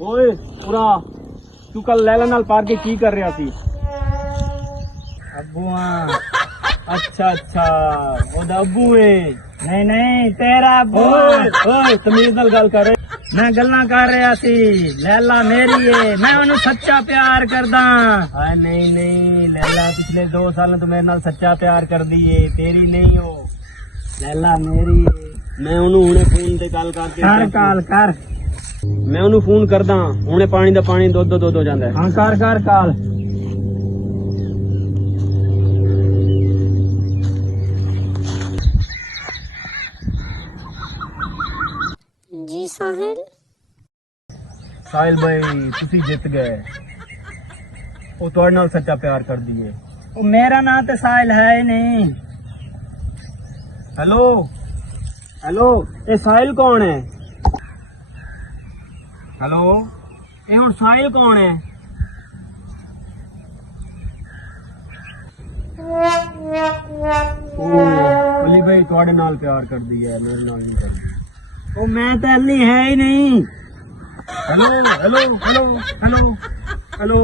ਓਏ ਪੂਰਾ ਤੂੰ ਕੱਲ ਲੈਲਾ ਨਾਲ ਪਾਰ ਕੇ ਕੀ ਕਰ ਰਿਹਾ ਸੀ? अबू ਅੱਛਾ ਅੱਛਾ ਉਹਦਾ ਅੱਬੂ ਏ। नहीं नहीं तेरा अबू ਓਏ ਓਏ ਤਮੀਜ਼ ਨਾਲ ਗੱਲ ਕਰ। मैं गल्ला कर रहा सी लैला मेरी है मैं उन्हें सच्चा प्यार करदा। हाय नहीं नहीं लैला पिछले 2 साल तो मेरे नाल सच्चा प्यार कर दी है, तेरी नहीं हो। लैला मेरी है। मैं ਉਹਨੂੰ ਹੁਣੇ ਫੋਨ ਤੇ ਕਾਲ ਕਰਕੇ कर काल कर ਮੈਂ ਉਹਨੂੰ ਫੋਨ ਕਰਦਾ ਹੁਣੇ। ਪਾਣੀ ਦਾ ਪਾਣੀ ਦੁੱਧ ਹੋ ਜਾਂਦਾ ਹੈ। हाँ कर काल। जी साहिल। ਸਾਹਿਲ ਭਾਈ ਤੁਸੀਂ ਜਿੱਤ ਗਏ। ਉਹ ਤੁਹਾਡੇ ਨਾਲ ਸੱਚਾ ਪਿਆਰ ਕਰਦੀ ਏ। वो मेरा नाम तो साहिल है ही नहीं। ਹੈਲੋ ਹੈਲੋ ਇਹ ਸਾਹਿਲ ਕੌਣ ਹੈ? ਹੈਲੋ ਇਹ ਹੁਣ ਸਾਹਿਲ ਕੌਣ ਹੈ? ਉਹ ਅਲੀ ਭਾਈ ਤੁਹਾਡੇ ਨਾਲ ਪਿਆਰ ਕਰਦੀ ਹੈ, ਮੇਰੇ ਨਾਲ ਨਹੀਂ ਕਰਦੀ। वो मैं तो अली है ही नहीं। Hello hello hello hello hello